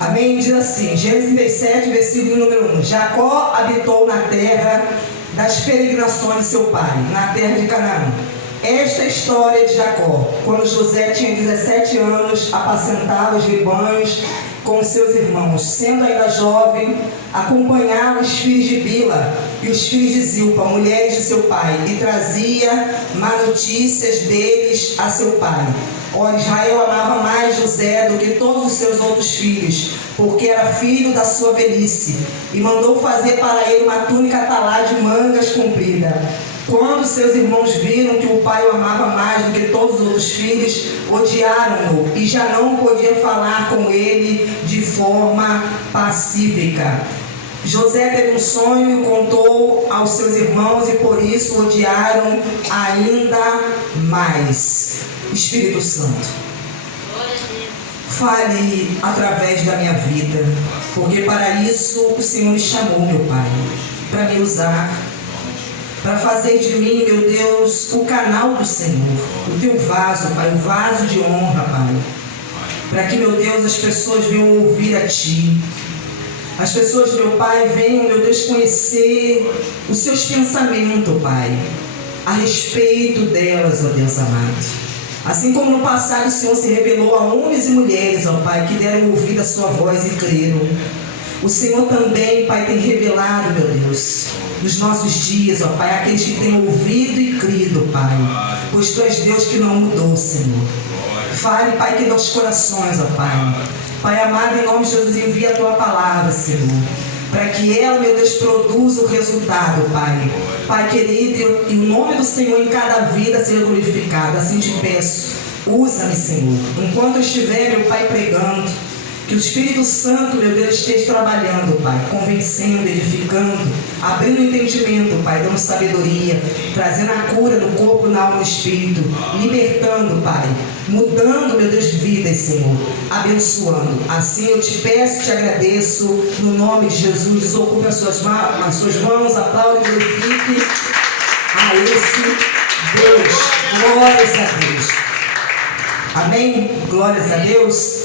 Amém? Diz assim, Gênesis 37, versículo número 1. Jacó habitou na terra das peregrinações de seu pai, na terra de Canaã. Esta é a história de Jacó. Quando José tinha 17 anos, apacentava os rebanhos com seus irmãos. Sendo ainda jovem, acompanhava os filhos de Bila e os filhos de Zilpa, mulheres de seu pai, e trazia má notícias deles a seu pai. Ora, Israel amava mais José do que todos os seus outros filhos, porque era filho da sua velhice, e mandou fazer para ele uma túnica atalá de mangas comprida. Quando seus irmãos viram que o pai o amava mais do que todos os outros filhos, odiaram-no e já não podiam falar com ele de forma pacífica. José teve um sonho e contou aos seus irmãos, e por isso o odiaram ainda mais. Espírito Santo, fale através da minha vida, porque para isso o Senhor me chamou, meu Pai, para me usar, para fazer de mim, meu Deus, o canal do Senhor, o teu vaso, Pai, o vaso de honra, Pai, para que, meu Deus, as pessoas venham ouvir a Ti. As pessoas, meu Pai, venham, meu Deus, conhecer os seus pensamentos, Pai, a respeito delas, ó Deus amado. Assim como no passado o Senhor se revelou a homens e mulheres, ó Pai, que deram ouvido à sua voz e creram. O Senhor também, Pai, tem revelado, meu Deus, nos nossos dias, ó Pai, aqueles que têm ouvido e crido, Pai, pois Tu és Deus que não mudou, Senhor. Fale, Pai, que nos corações, ó Pai. Pai amado, em nome de Jesus, envia a Tua palavra, Senhor, para que ela, meu Deus, produza o resultado, Pai. Pai querido, e o nome do Senhor em cada vida seja glorificado. Assim te peço, usa-me, Senhor, enquanto eu estiver, meu Pai, pregando, que o Espírito Santo, meu Deus, esteja trabalhando, Pai, convencendo, edificando, abrindo o entendimento, Pai, dando sabedoria, trazendo a cura no corpo, na alma e no espírito, libertando, Pai, mudando, meu Deus, vidas, Senhor, abençoando. Assim eu te peço, te agradeço, no nome de Jesus. Desocupe as suas mãos, aplaude e glorifique a esse Deus. Glórias a Deus. Amém? Glórias a Deus.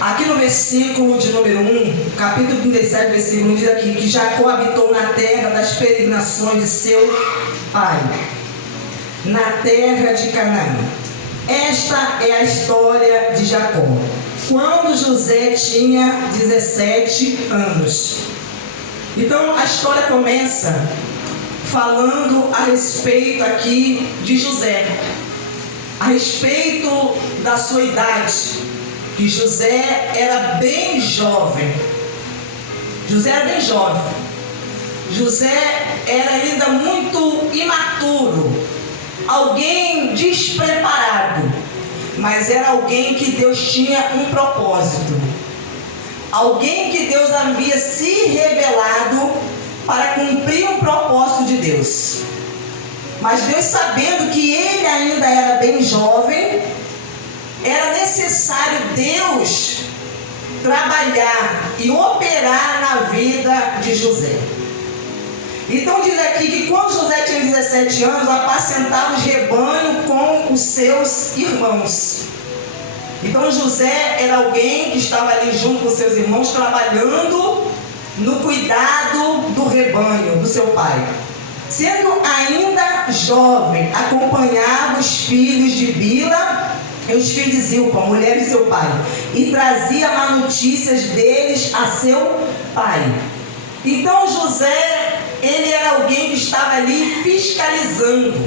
Aqui no versículo de número 1, capítulo 37, versículo 1, diz aqui que Jacó habitou na terra das peregrinações de seu pai, na terra de Canaã. Esta é a história de Jacó, quando José tinha 17 anos. Então a história começa falando a respeito aqui de José, a respeito da sua idade, que José era bem jovem. José era bem jovem. José era ainda muito imaturo, alguém despreparado, mas era alguém que Deus tinha um propósito, alguém que Deus havia se revelado para cumprir um propósito de Deus. Mas Deus, sabendo que ele ainda era bem jovem, era necessário Deus trabalhar e operar na vida de José. Então diz aqui que quando José tinha 17 anos, apacentava os rebanhos com os seus irmãos. Então José era alguém que estava ali junto com seus irmãos, trabalhando no cuidado do rebanho do seu pai. Sendo ainda jovem, acompanhava os filhos de Bila e os filhos de Zilpa, mulheres de seu pai, e trazia má notícias deles a seu pai. Então José, ele era alguém que estava ali fiscalizando.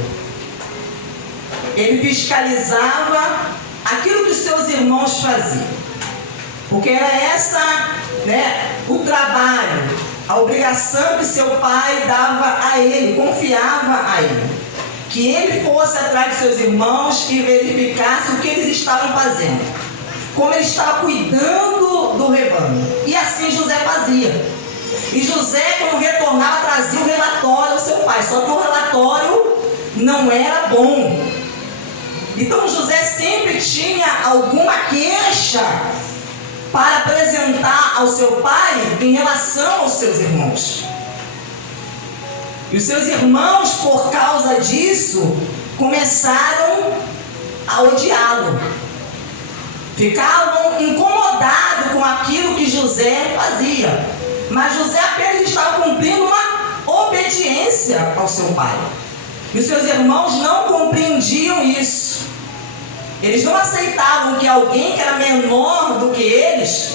Ele fiscalizava aquilo que os seus irmãos faziam, porque era essa, o trabalho, a obrigação que seu pai dava a ele, confiava a ele, que ele fosse atrás de seus irmãos e verificasse o que eles estavam fazendo, como ele estava cuidando do rebanho. E assim José fazia. E José, quando retornava, trazia o relatório ao seu pai, só que o relatório não era bom. Então José sempre tinha alguma queixa para apresentar ao seu pai em relação aos seus irmãos. E os seus irmãos, por causa disso, começaram a odiá-lo. Ficavam incomodados com com aquilo que José fazia, mas José apenas estava cumprindo uma obediência ao seu pai. E os seus irmãos não compreendiam isso. Eles não aceitavam que alguém que era menor do que eles,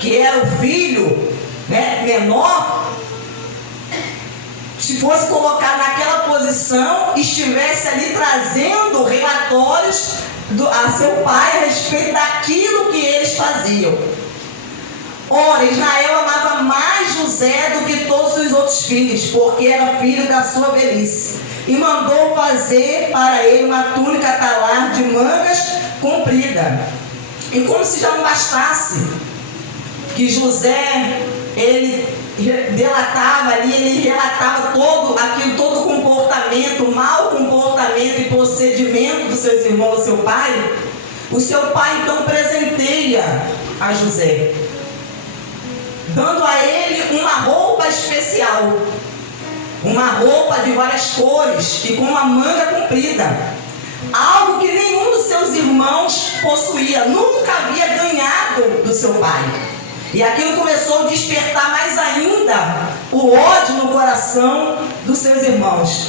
que era o filho, menor, se fosse colocado naquela posição, estivesse ali trazendo relatórios a seu pai a respeito daquilo que eles faziam. Ora, Israel amava mais José do que todos os outros filhos, porque era filho da sua velhice, e mandou fazer para ele uma túnica talar de mangas comprida. E como se já não bastasse que José, ele delatava ali, ele relatava todo o comportamento, o mau comportamento e procedimento dos seus irmãos, do seu pai, o seu pai então presenteia a José, dando a ele uma roupa especial, uma roupa de várias cores e com uma manga comprida, algo que nenhum dos seus irmãos possuía, nunca havia ganhado do seu pai. E aquilo começou a despertar mais ainda o ódio no coração dos seus irmãos.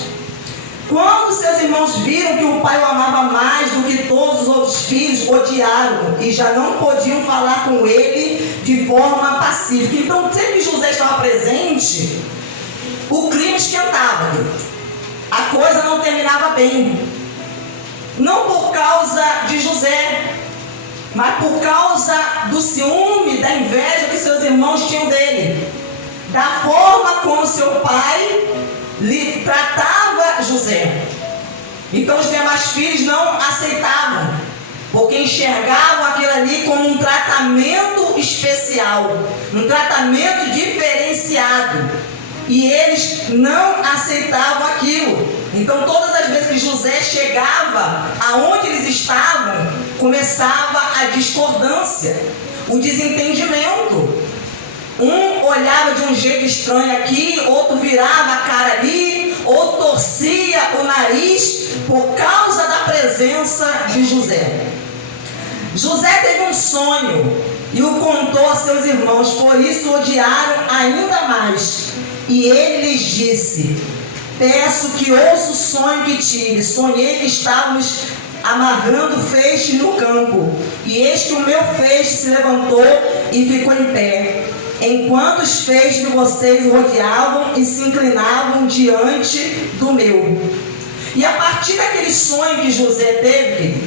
Quando seus irmãos viram que o pai o amava mais do que todos os outros filhos, odiaram e já não podiam falar com ele de forma pacífica. Então, sempre que José estava presente, o clima esquentava, a coisa não terminava bem. Não por causa de José, mas por causa do ciúme, da inveja que seus irmãos tinham dele, da forma como seu pai lhe tratava José. Então os demais filhos não aceitavam, porque enxergavam aquilo ali como um tratamento especial, um tratamento diferenciado, e eles não aceitavam aquilo. Então todas as vezes que José chegava aonde eles estavam, começava a discordância, o desentendimento. Um olhava de um jeito estranho aqui, outro virava a cara ali, outro torcia o nariz por causa da presença de José. José teve um sonho e o contou a seus irmãos, por isso odiaram ainda mais. E ele lhes disse: peço que ouça o sonho que tive. Sonhei que estávamos amarrando feixes no campo, e eis que o meu feixe se levantou e ficou em pé, enquanto os feixes de vocês o rodeavam e se inclinavam diante do meu. E a partir daquele sonho que José teve,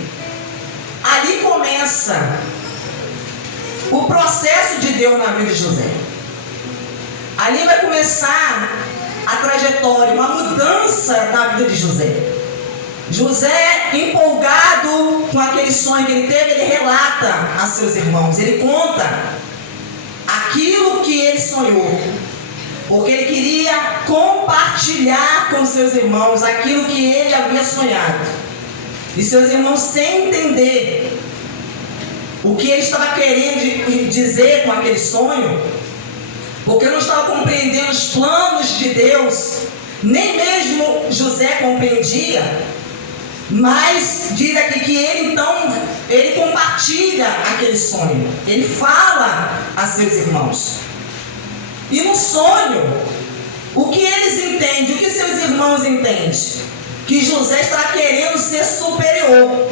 ali começa o processo de Deus na vida de José. Ali vai começar a trajetória, uma mudança na vida de José. José, empolgado com aquele sonho que ele teve, ele relata a seus irmãos, ele conta aquilo que ele sonhou, porque ele queria compartilhar com seus irmãos aquilo que ele havia sonhado. E seus irmãos, sem entender o que ele estava querendo dizer com aquele sonho, porque não estava compreendendo os planos de Deus, nem mesmo José compreendia. Mas diz aqui que ele então, ele compartilha aquele sonho, ele fala a seus irmãos. E no sonho, o que eles entendem, o que seus irmãos entendem? Que José está querendo ser superior,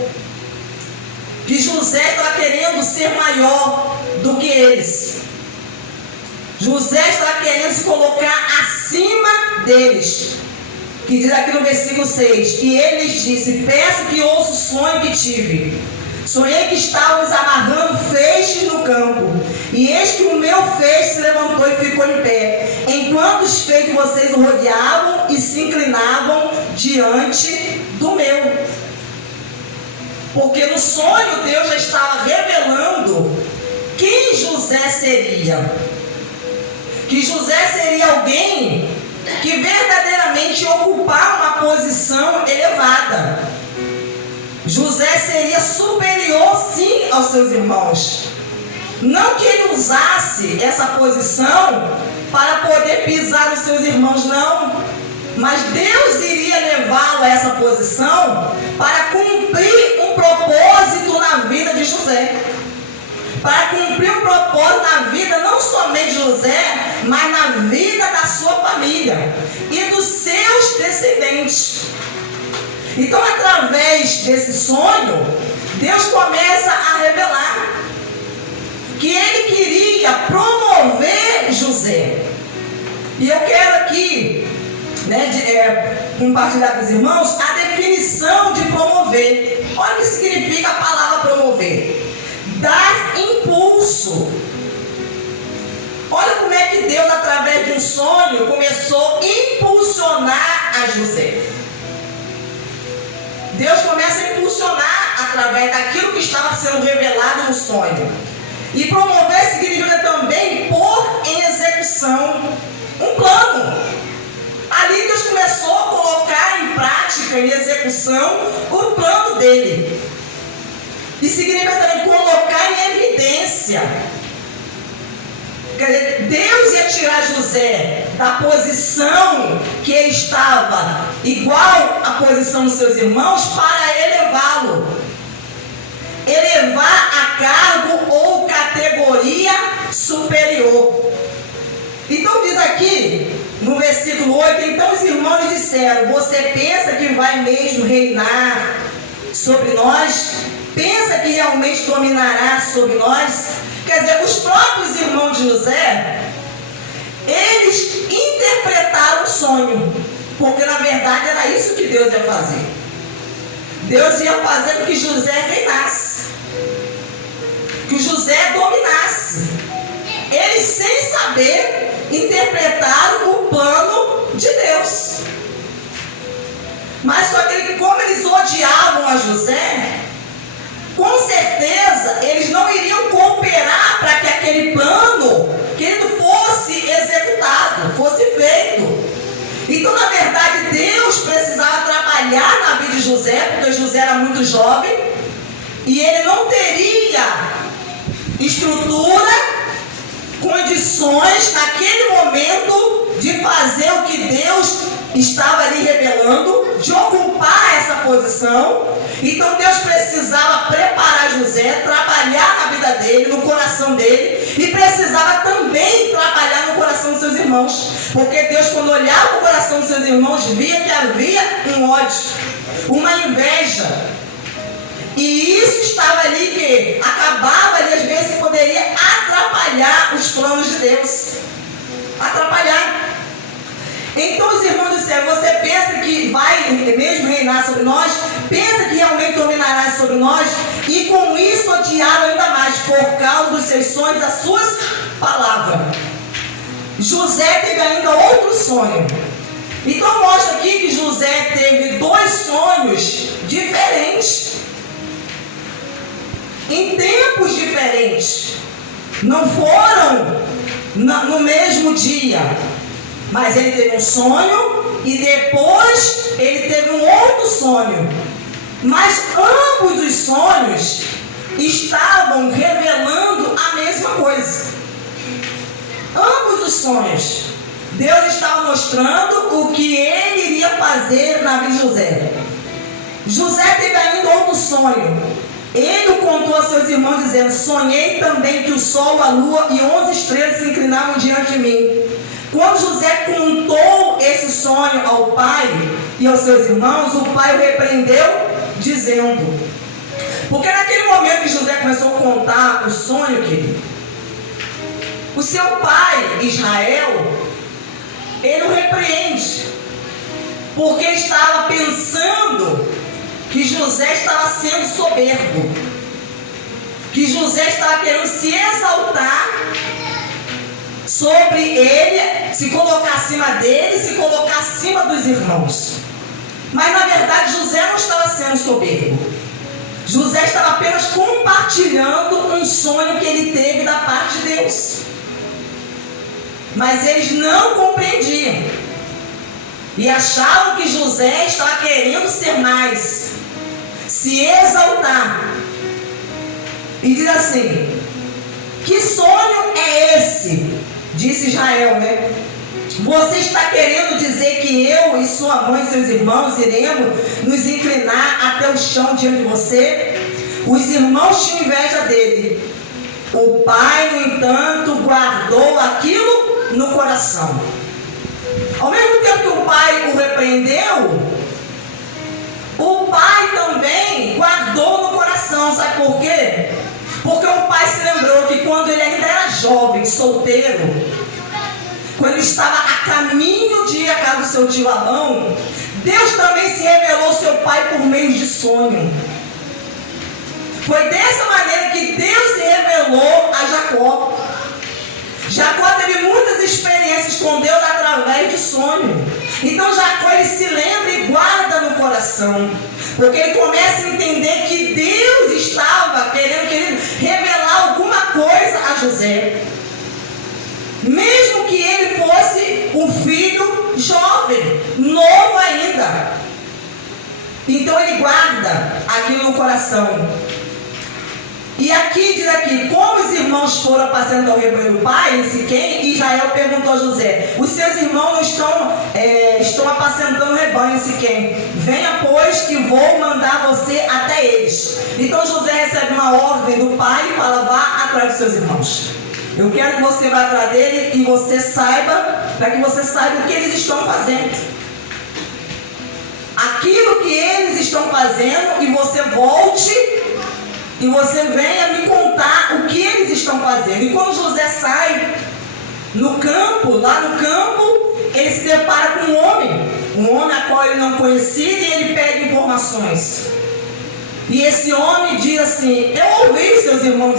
que José está querendo ser maior do que eles. José está querendo se colocar acima deles. Que diz aqui no versículo 6, e ele lhes disse: peço que ouça o sonho que tive. Sonhei que estávamos amarrando feixes no campo, e eis que o meu feixe se levantou e ficou em pé, enquanto os feixes de vocês o rodeavam e se inclinavam diante do meu. Porque no sonho Deus já estava revelando quem José seria. Que José seria alguém que verdadeiramente ocupar uma posição elevada. José seria superior sim aos seus irmãos. Não que ele usasse essa posição para poder pisar nos seus irmãos, não. Mas Deus iria levá-lo a essa posição para cumprir um propósito na vida de José. Para cumprir um propósito José, mas na vida da sua família e dos seus descendentes. Então, através desse sonho, Deus começa a revelar que ele queria promover José. E eu quero aqui, compartilhar com os irmãos a definição de promover. Olha o que significa a palavra promover: dar impulso. Olha como é que Deus, através de um sonho, começou a impulsionar a José. Deus começa a impulsionar através daquilo que estava sendo revelado no sonho. E promover significa também pôr em execução um plano. Ali Deus começou a colocar em prática, em execução, o plano dele. E significa também colocar em evidência. Quer dizer, Deus ia tirar José da posição que ele estava, igual à posição dos seus irmãos, para elevá-lo. Elevar a cargo ou categoria superior. Então diz aqui, no versículo 8, então os irmãos lhe disseram: você pensa que vai mesmo reinar sobre nós? Pensa que realmente dominará sobre nós? Quer dizer, os próprios irmãos de José, eles interpretaram o sonho, porque na verdade era isso que Deus ia fazer. Deus ia fazer com que José reinasse, que José dominasse. Eles, sem saber, interpretaram o plano de Deus. Mas só que, como eles odiavam a José, com certeza eles não iriam cooperar para que aquele plano fosse executado, fosse feito. Então, na verdade, Deus precisava trabalhar na vida de José, porque José era muito jovem e ele não teria estrutura, condições naquele momento de fazer o que Deus estava ali revelando, de ocupar essa posição. Então Deus precisava preparar José, trabalhar na vida dele, no coração dele, e precisava também trabalhar no coração dos seus irmãos, porque Deus, quando olhava o coração dos seus irmãos, via que havia um ódio, uma inveja, e isso estava ali que acabava ali, às vezes poderia atrapalhar os planos de Deus, atrapalhar. Então os irmãos disseram: você pensa que vai mesmo reinar sobre nós? Pensa que realmente dominará sobre nós? E com isso odiaram ainda mais, por causa dos seus sonhos, das suas palavras. José teve ainda outro sonho. Então mostra aqui que José teve dois sonhos diferentes, em tempos diferentes. Não foram no mesmo dia, mas ele teve um sonho e depois ele teve um outro sonho. Mas ambos os sonhos estavam revelando a mesma coisa. Ambos os sonhos, Deus estava mostrando o que ele iria fazer na vida de José. José teve ainda outro sonho. Ele contou a seus irmãos dizendo: sonhei também que o sol, a lua e 11 estrelas se inclinavam diante de mim. Quando José contou esse sonho ao pai e aos seus irmãos, o pai o repreendeu, dizendo, porque naquele momento que José começou a contar o sonho, querido, o seu pai, Israel, ele o repreende, porque estava pensando que José estava sendo soberbo, que José estava querendo se exaltar sobre ele, se colocar acima dele, se colocar acima dos irmãos. Mas na verdade José não estava sendo soberbo. José estava apenas compartilhando um sonho que ele teve da parte de Deus. Mas eles não compreendiam e achavam que José estava querendo ser mais, se exaltar. E diz assim: que sonho é esse? Disse Israel, né? Você está querendo dizer que eu e sua mãe e seus irmãos iremos nos inclinar até o chão diante de você? Os irmãos tinham inveja dele O pai, no entanto, guardou aquilo no coração. Ao mesmo tempo que o pai o repreendeu, o pai também guardou no coração. Sabe por quê? Porque o pai se lembrou que quando ele ainda era jovem, solteiro, quando ele estava a caminho de ir à casa do seu tio Labão, Deus também se revelou ao seu pai por meio de sonho. Foi dessa maneira que Deus se revelou a Jacó. Jacó teve muitas experiências com Deus através de sonho. Então Jacó, ele se lembra e guarda no coração, porque ele começa a entender que Deus estava querendo revelar alguma coisa a José, mesmo que ele fosse um filho jovem, novo ainda. Então ele guarda aquilo no coração. E aqui diz aqui, como os irmãos foram apacentar o rebanho do pai em Siquém, Israel perguntou a José: os seus irmãos não estão apacentando o rebanho em Siquém. Venha, pois, que vou mandar você até eles. Então José recebe uma ordem do pai e fala: vá atrás dos seus irmãos. Eu quero que você vá atrás dele e você saiba, para que você saiba o que eles estão fazendo. Aquilo que eles estão fazendo, e você volte e você venha me contar o que eles estão fazendo. E quando José sai no campo, lá no campo, ele se depara com um homem a qual ele não conhecia, e ele pede informações. E esse homem diz assim: eu ouvi seus irmãos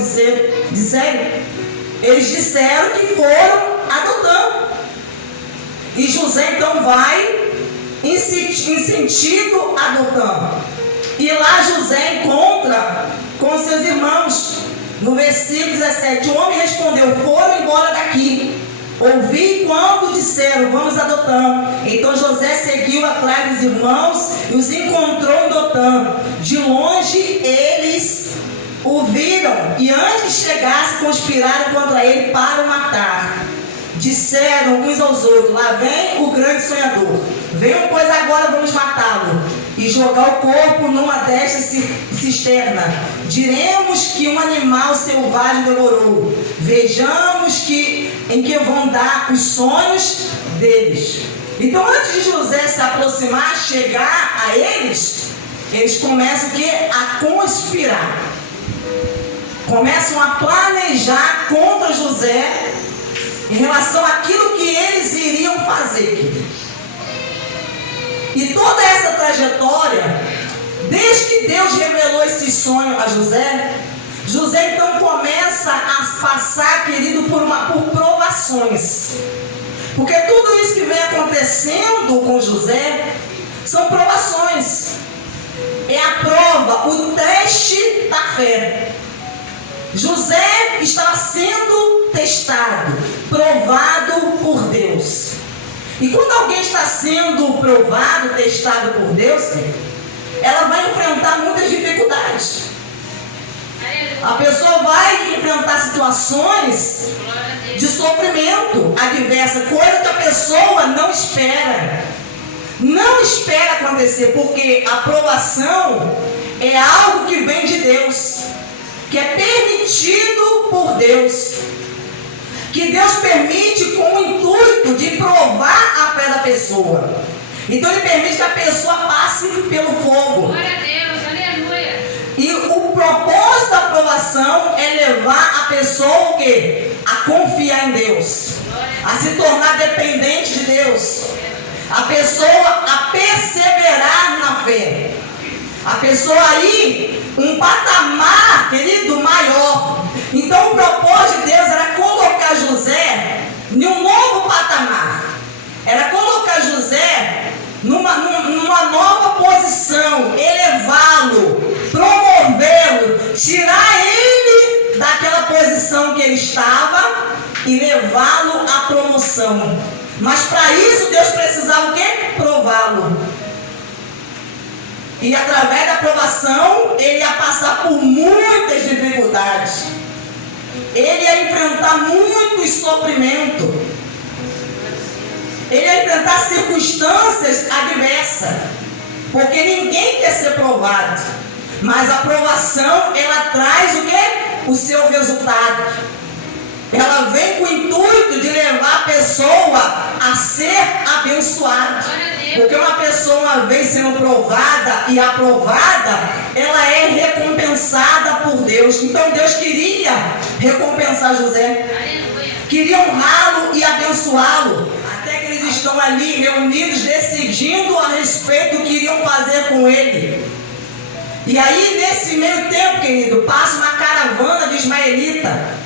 dizerem, eles disseram que foram a Dotã. E José então vai em sentido a Dotã. E lá José encontra com seus irmãos. No versículo 17, o homem respondeu: foram embora daqui. Ouvi quando disseram: vamos a Dotã. Então José seguiu atrás dos irmãos e os encontrou em Dotã. De longe eles o viram, e antes que chegasse, conspiraram contra ele para o matar. Disseram uns aos outros: lá vem o grande sonhador. Venham, pois, agora vamos matá-lo e jogar o corpo numa destas cisterna. Diremos que um animal selvagem devorou. Vejamos em que vão dar os sonhos deles. Então, antes de José se aproximar, chegar a eles começam a conspirar. Começam a planejar contra José em relação àquilo que eles iriam fazer. E toda essa trajetória, desde que Deus revelou esse sonho a José, José então começa a passar, querido, por provações. Porque tudo isso que vem acontecendo com José são provações. É a prova, o teste da fé. José estava sendo testado, provado por Deus. E quando alguém está sendo provado, testado por Deus, ela vai enfrentar muitas dificuldades. A pessoa vai enfrentar situações de sofrimento adversa, coisa que a pessoa não espera. Não espera acontecer, porque a provação é algo que vem de Deus, que é permitido por Deus, que Deus permite com o intuito de provar a fé da pessoa. Então ele permite que a pessoa passe pelo fogo. Glória a Deus, aleluia. E o propósito da provação é levar a pessoa o quê? A confiar em Deus, a se tornar dependente de Deus, a pessoa a perseverar na fé, a pessoa aí um patamar, querido, maior. Então o propósito de Deus era colocar José em um novo patamar, era colocar José numa nova posição, elevá-lo, promovê-lo, tirar ele daquela posição que ele estava e levá-lo à promoção. Mas para isso Deus precisava o quê? Prová-lo. E através da provação ele ia passar por muitas dificuldades. Ele ia enfrentar muito sofrimento. Ele ia enfrentar circunstâncias adversas. Porque ninguém quer ser provado. Mas a provação, ela traz o quê? o seu resultado. Ela vem com o intuito de levar a pessoa a ser abençoada. Porque uma pessoa, uma vez sendo provada e aprovada, ela é recompensada por Deus. Então Deus queria recompensar José. Queria honrá-lo e abençoá-lo. Até que eles estão ali reunidos, decidindo a respeito do que iriam fazer com ele. E aí, nesse meio tempo, querido, passa uma caravana de ismaelita,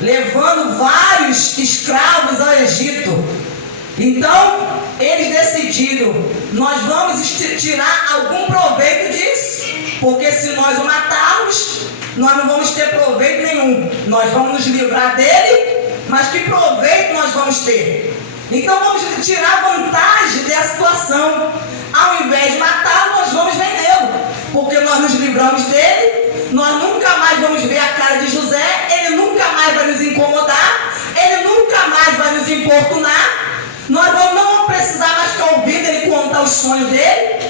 levando vários escravos ao Egito. Então, eles decidiram: nós vamos tirar algum proveito disso, porque se nós o matarmos, nós não vamos ter proveito nenhum. Nós vamos nos livrar dele, mas que proveito nós vamos ter? Então vamos tirar vantagem dessa situação. Ao invés de matá-lo, nós vamos vendê-lo, porque nós nos livramos dele, nós nunca mais vamos ver a cara de José, ele nunca mais vai nos incomodar, ele nunca mais vai nos importunar, nós não vamos precisar mais ficar ouvindo ele contar os sonhos dele,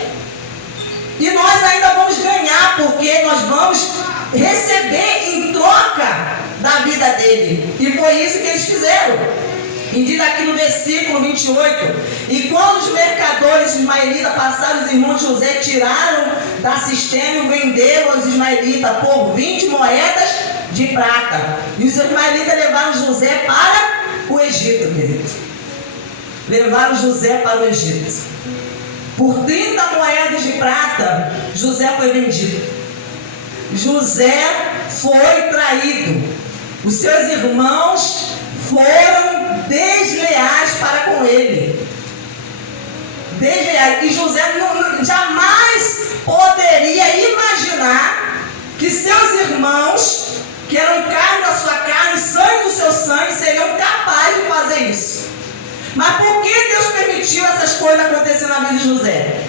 e nós ainda vamos ganhar, porque nós vamos receber em troca da vida dele. E foi isso que eles fizeram. E diz aqui no versículo 28: e quando os mercadores ismaelitas passaram, os irmãos de José tiraram da cisterna e o venderam aos ismaelitas por 20 moedas de prata. E os ismaelitas levaram José para o Egito, querido. Levaram José para o Egito. Por 30 moedas de prata, José foi vendido. José foi traído. Os seus irmãos foram desleais para com ele. Desleais. E José jamais poderia imaginar que seus irmãos, que eram carne da sua carne, sangue do seu sangue, seriam capazes de fazer isso. Mas por que Deus permitiu essas coisas acontecer na vida de José?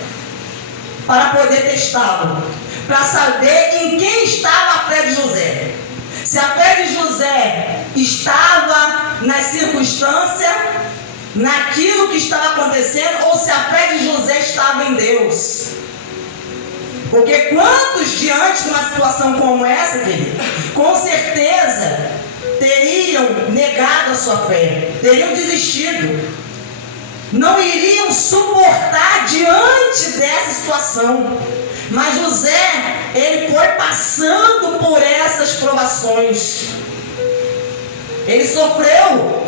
Para poder testá-lo, para saber em quem estava a fé de José. Se a fé de José estava nas circunstâncias, naquilo que estava acontecendo, ou se a fé de José estava em Deus. Porque quantos diante de uma situação como essa, querido, com certeza teriam negado a sua fé, teriam desistido, não iriam suportar diante dessa situação. Mas José, ele foi passando por essas provações. Ele sofreu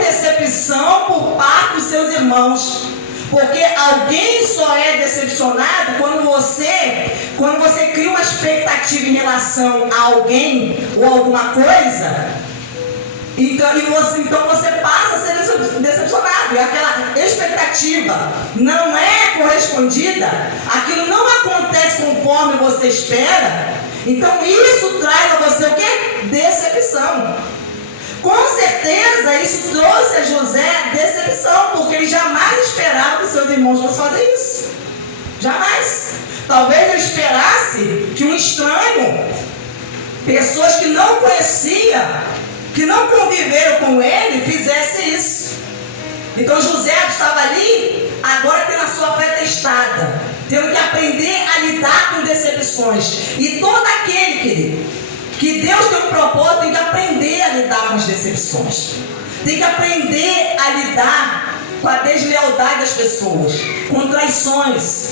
decepção por parte dos seus irmãos. Porque alguém só é decepcionado quando você cria uma expectativa em relação a alguém ou alguma coisa. Então você passa a ser decepcionado. E aquela expectativa não é correspondida, aquilo não acontece conforme você espera. Então isso traz a você o quê? Decepção. Com certeza isso trouxe a José decepção, porque ele jamais esperava que seus irmãos fossem fazer isso. Jamais. Talvez ele esperasse que um estranho, pessoas que não conhecia, que não conviveram com ele, fizesse isso. Então José estava ali, agora tendo a sua fé testada, tendo que aprender a lidar com decepções. E todo aquele, querido, que Deus tem um propósito, tem que aprender a lidar com as decepções. Tem que aprender a lidar com a deslealdade das pessoas, com traições,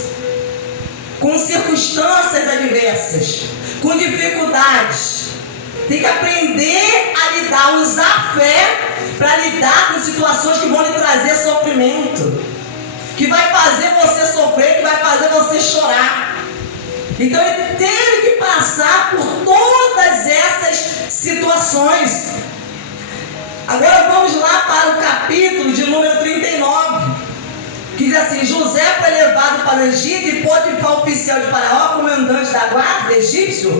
com circunstâncias adversas, com dificuldades. Tem que aprender a lidar, usar a fé para lidar com situações que vão lhe trazer sofrimento, que vai fazer você sofrer, que vai fazer você chorar. Então ele teve que passar por todas essas situações. Agora vamos lá para o capítulo de número 39, que diz assim: José foi levado para o Egito e Potifar, oficial de Faraó, comandante da guarda egípcio,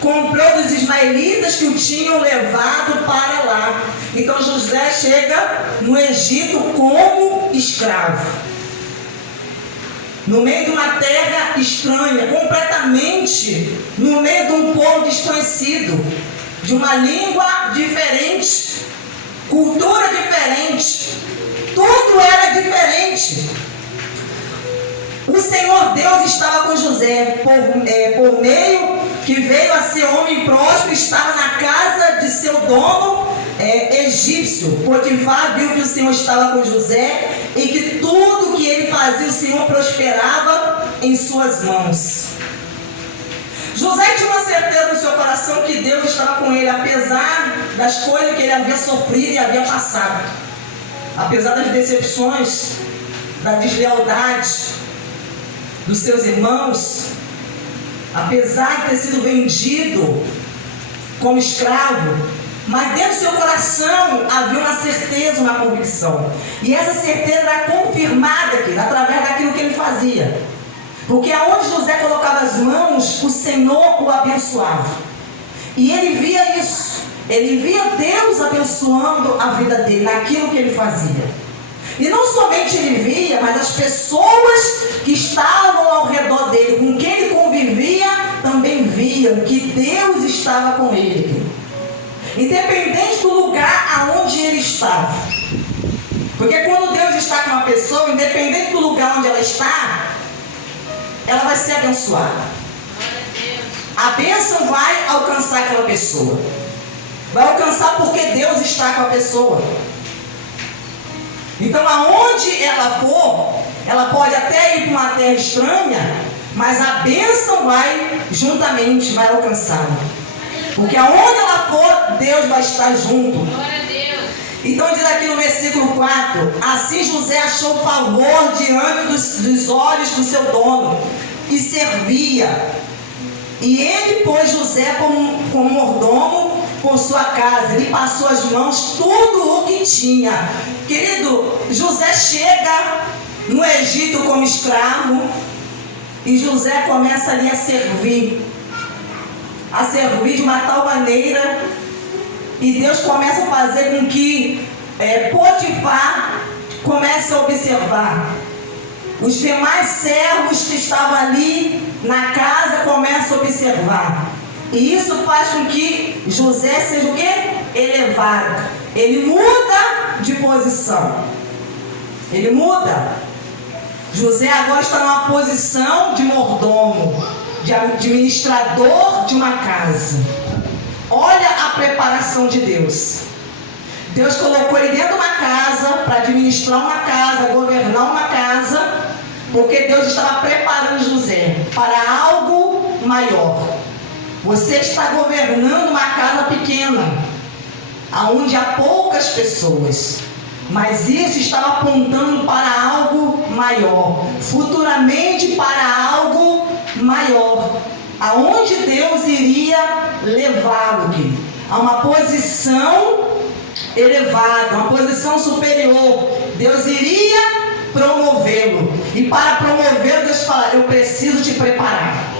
comprou dos ismaelitas que o tinham levado para lá. Então José chega no Egito como escravo, no meio de uma terra estranha, completamente no meio de um povo desconhecido, de uma língua diferente, cultura diferente, tudo era diferente. O Senhor Deus estava com José, por meio que veio a ser homem próspero mordomo egípcio. Potifar viu que o Senhor estava com José e que tudo que ele fazia, o Senhor prosperava em suas mãos. José tinha uma certeza no seu coração que Deus estava com ele, apesar das coisas que ele havia sofrido e havia passado, apesar das decepções, da deslealdade dos seus irmãos, apesar de ter sido vendido como escravo, mas dentro do seu coração havia uma certeza, uma convicção, e essa certeza era confirmada aqui, através daquilo que ele fazia. Porque aonde José colocava as mãos, o Senhor o abençoava. E ele via isso. Ele via Deus abençoando a vida dele, naquilo que ele fazia. E não somente ele via, mas as pessoas que estavam ao redor dele, com quem ele convivia, também viam que Deus estava com ele. Independente do lugar aonde ele estava. Porque quando Deus está com uma pessoa, independente do lugar onde ela está, ela vai ser abençoada. A bênção vai alcançar aquela pessoa. Vai alcançar porque Deus está com a pessoa. Então aonde ela for, ela pode até ir para uma terra estranha, mas a bênção vai juntamente, vai alcançá-la. Porque aonde ela for, Deus vai estar junto. Glória a Deus. Então diz aqui no versículo 4: assim José achou favor diante dos olhos do seu dono, e servia. E ele pôs José como mordomo por sua casa, ele passou as mãos tudo o que tinha. Querido, José chega no Egito como escravo, e José começa ali a servir de uma tal maneira, e Deus começa a fazer com que Potifar comece a observar. Os demais servos que estavam ali na casa começam a observar. E isso faz com que José seja o quê? Elevado. Ele muda de posição. Ele muda. José agora está numa posição de mordomo, de administrador de uma casa. Olha a preparação de Deus. Deus colocou ele dentro de uma casa para administrar uma casa, governar uma casa, porque Deus estava preparando José para algo maior. Você está governando uma casa pequena, onde há poucas pessoas, mas isso estava apontando para algo maior, futuramente para algo maior, aonde Deus iria levá-lo, a uma posição elevada, uma posição superior. Deus iria promovê-lo, e para promovê-lo, Deus fala: eu preciso te preparar.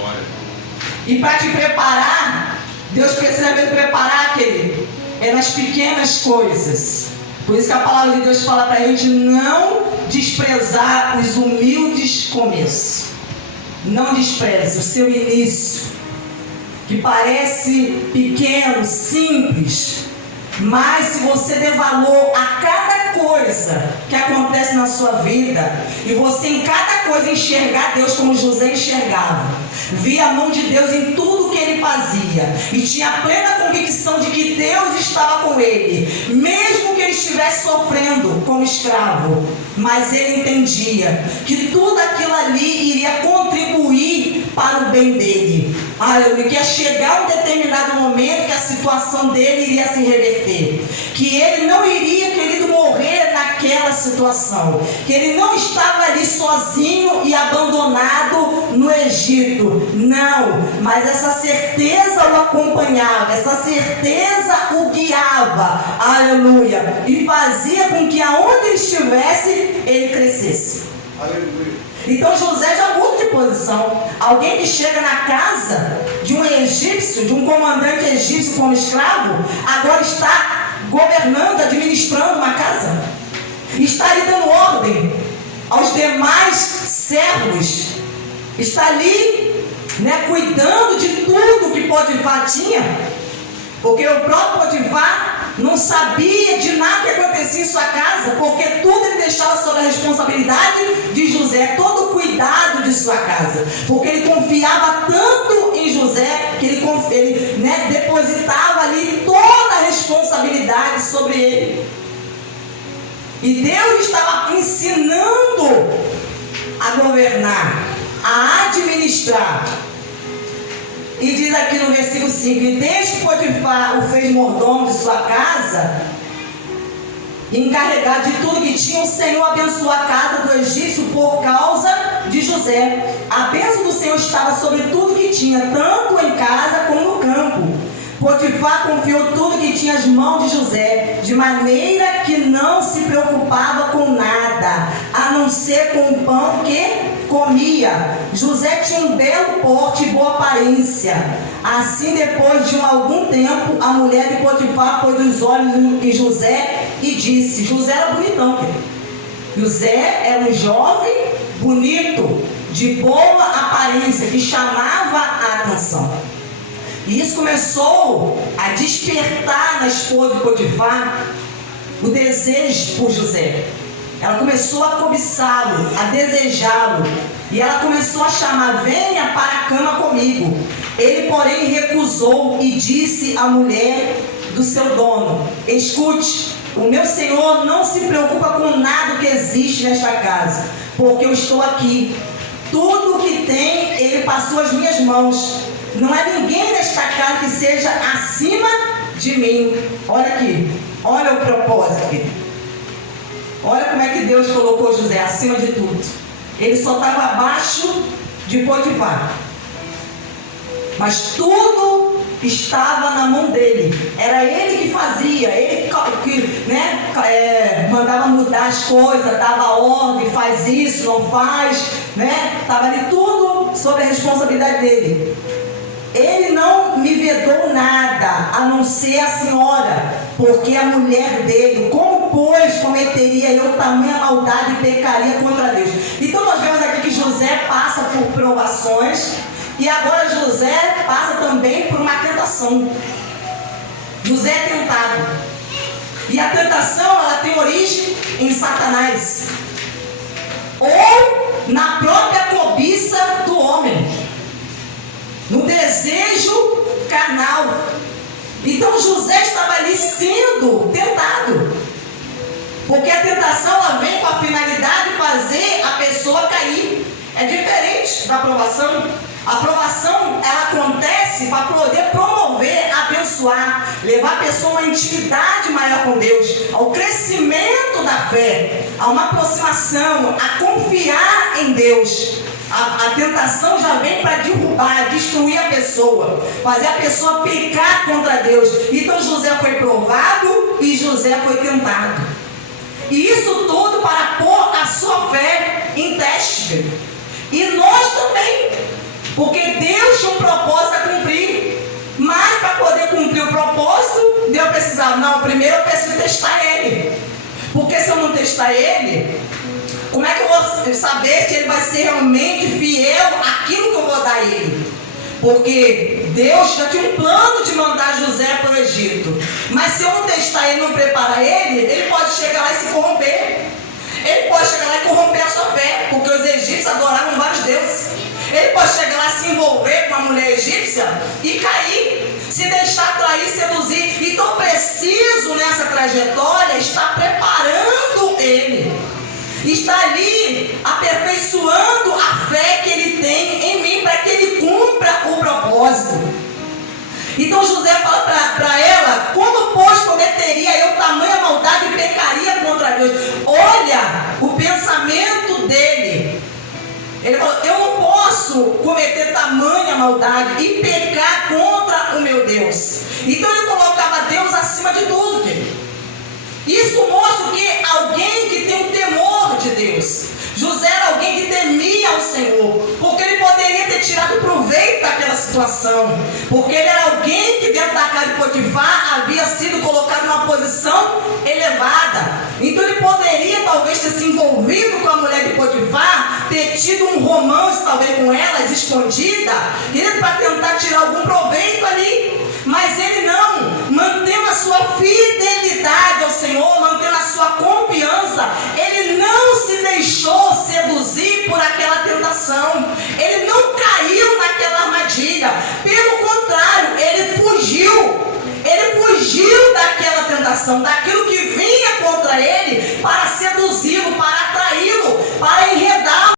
E para te preparar, Deus precisa me preparar, querido, nas pequenas coisas. Por isso que a palavra de Deus fala para a gente não desprezar os humildes começos. Não despreze o seu início, que parece pequeno, simples, mas se você der valor a cada coisa que acontece na sua vida, e você em cada coisa enxergar Deus como José enxergava, via a mão de Deus em tudo que ele fazia, e tinha plena convicção de que Deus estava com ele, mesmo que ele estivesse sofrendo como escravo, mas ele entendia que tudo aquilo ali iria contribuir para o bem dele. Aleluia, que ia chegar um determinado momento que a situação dele iria se reverter, que ele não iria, querido, morrer naquela situação, que ele não estava ali sozinho e abandonado no Egito, não, mas essa certeza o acompanhava, essa certeza o guiava, aleluia, e fazia com que aonde ele estivesse, ele crescesse. Aleluia. Então José já muda de posição. Alguém que chega na casa de um egípcio, de um comandante egípcio como escravo, agora está governando, administrando uma casa, está ali dando ordem aos demais servos, está ali, cuidando de tudo que Potifar tinha, porque o próprio Potifar não sabia de nada que acontecia em sua casa, porque tudo ele deixava sob a responsabilidade de José, todo o cuidado de sua casa, porque ele confiava tanto em José, que ele depositava ali toda a responsabilidade autoridade sobre ele. E Deus estava ensinando a governar, a administrar. E diz aqui no versículo 5: e desde que Potifar o fez mordomo de sua casa, encarregado de tudo que tinha, o Senhor abençoou a casa do egípcio por causa de José. A bênção do Senhor estava sobre tudo que tinha, tanto em casa como no campo. Potifar confiou tudo que tinha às mãos de José, de maneira que não se preocupava com nada, a não ser com o pão que comia. José tinha um belo porte e boa aparência. Assim, depois de algum tempo, a mulher de Potifar pôs os olhos em José e disse: José era bonitão, querido. José era um jovem bonito, de boa aparência, que chamava a atenção. E isso começou a despertar na esposa de Potifar o desejo por José. Ela começou a cobiçá-lo, a desejá-lo. E ela começou a chamar: venha para a cama comigo. Ele, porém, recusou e disse à mulher do seu dono: escute, o meu senhor não se preocupa com nada que existe nesta casa, porque eu estou aqui. Tudo o que tem, ele passou às minhas mãos. Não há ninguém nesta casa que seja acima de mim. Olha aqui, olha o propósito aqui. Olha como é que Deus colocou José acima de tudo. Ele só estava abaixo de Potifar, mas tudo estava na mão dele. Era ele que fazia, ele que mandava mudar as coisas, dava ordem, faz isso, não faz, estava ali tudo sob a responsabilidade dele. Ele não me vedou nada, a não ser a senhora, porque a mulher dele, como pois cometeria eu tamanha maldade e pecaria contra Deus? Então nós vemos aqui que José passa por provações, e agora José passa também por uma tentação. José é tentado, e a tentação ela tem origem em Satanás, ou na própria cobiça do homem, no desejo carnal. Então José estava ali sendo tentado, porque a tentação ela vem com a finalidade de fazer a pessoa cair. É diferente da aprovação. A aprovação ela acontece para poder promover, abençoar, levar a pessoa a uma intimidade maior com Deus, ao crescimento da fé, a uma aproximação, a confiar em Deus. A tentação já vem para derrubar, destruir a pessoa, fazer a pessoa pecar contra Deus. Então José foi provado e José foi tentado. E isso tudo para pôr a sua fé em teste. E nós também, porque Deus tinha um propósito a cumprir. Mas para poder cumprir o propósito, Deus precisava, não, primeiro eu preciso testar ele. Porque se eu não testar ele, como é que eu vou saber que ele vai ser realmente fiel àquilo que eu vou dar a ele? Porque Deus já tinha um plano de mandar José para o Egito. Mas se eu não testar ele, não preparar ele pode chegar lá e se corromper. Ele pode chegar lá e corromper a sua fé, porque os egípcios adoravam vários deuses. Ele pode chegar lá e se envolver com uma mulher egípcia e cair, se deixar trair, seduzir. Então eu preciso nessa trajetória estar preparando ele, está ali aperfeiçoando a fé que ele tem em mim, para que ele cumpra o propósito. Então José fala para ela: como pois cometeria eu tamanha maldade e pecaria contra Deus? Olha o pensamento dele. Ele falou: eu não posso cometer tamanha maldade e pecar contra o meu Deus. Então ele colocava Deus acima de tudo, querido. Isso mostra que alguém que tem um temor de Deus. José era alguém que temia ao Senhor, porque ele poderia ter tirado proveito daquela situação, porque ele era alguém que dentro da casa de Potifar havia sido colocado numa posição elevada. Então ele poderia talvez ter se envolvido com a mulher de Potifar, ter tido um romance talvez com elas, escondida, para tentar tirar algum proveito ali. Mas ele não, mantendo a sua fidelidade ao Senhor, mantendo a sua confiança, ele não se deixou seduzir por aquela tentação, ele não caiu naquela armadilha, pelo contrário, ele fugiu daquela tentação. manifestação daquilo que